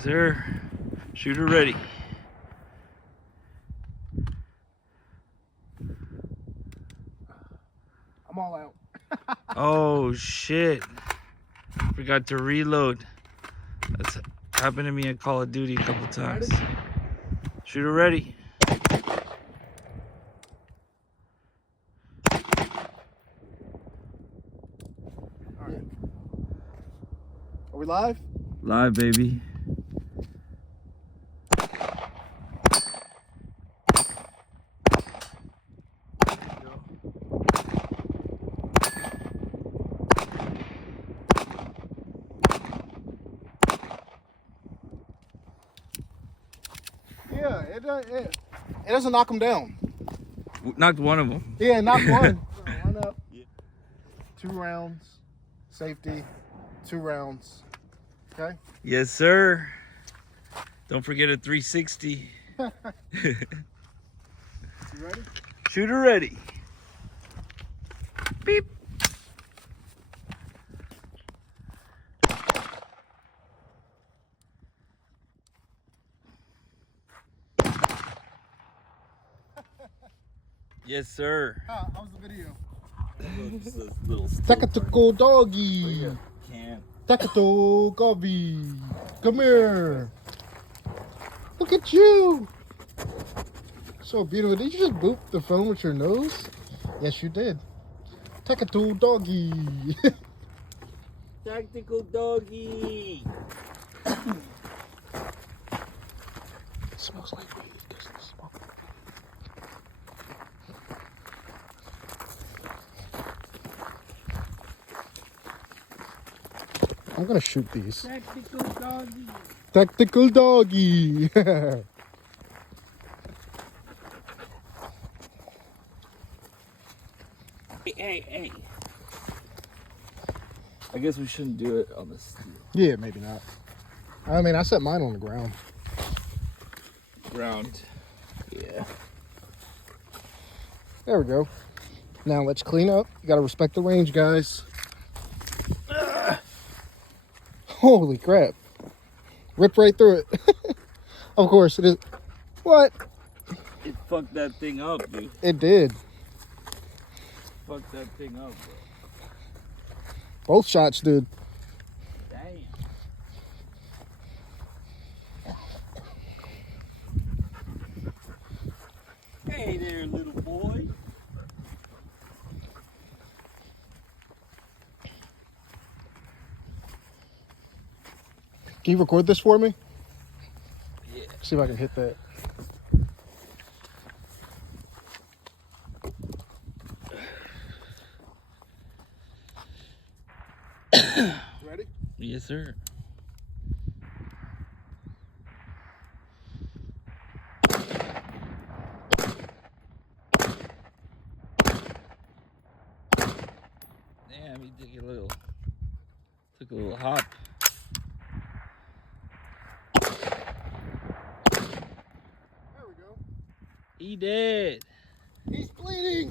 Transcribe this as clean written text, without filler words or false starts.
Yes, sir. Shooter ready. I'm all out. Oh, shit. Forgot to reload. That's happened to me in Call of Duty a couple times. Ready? Shooter ready. All right. Are we live? Live, baby. Yeah, it doesn't knock them down. Knocked one of them. Yeah, knock one. Run up. Yeah. 2 rounds. Safety. 2 rounds. Okay? Yes, sir. Don't forget a 360. You ready? Shooter ready. Beep. Yes, sir. How was the video? Little Tactical doggy. can. Tactical Gobby. Come here. Look at you. So beautiful. Did you just boop the phone with your nose? Yes, you did. Tactical doggy. Tactical doggy. Smells like weed. Does it smoke? I'm gonna shoot these. Tactical doggy. Tactical doggy. Hey. I guess we shouldn't do it on the steel. Yeah, maybe not. I mean, I set mine on the ground. Ground. Yeah. There we go. Now let's clean up. You gotta respect the range, guys. Holy crap. Ripped right through it. Of course it is. What? It fucked that thing up, dude. It did. Fucked that thing up, bro. Both shots, dude. Damn. Hey there, little boy. Can you record this for me? Yeah. See if I can hit that. Ready? Yes, sir. Damn, he took a little hop. There we go. He did. He's bleeding.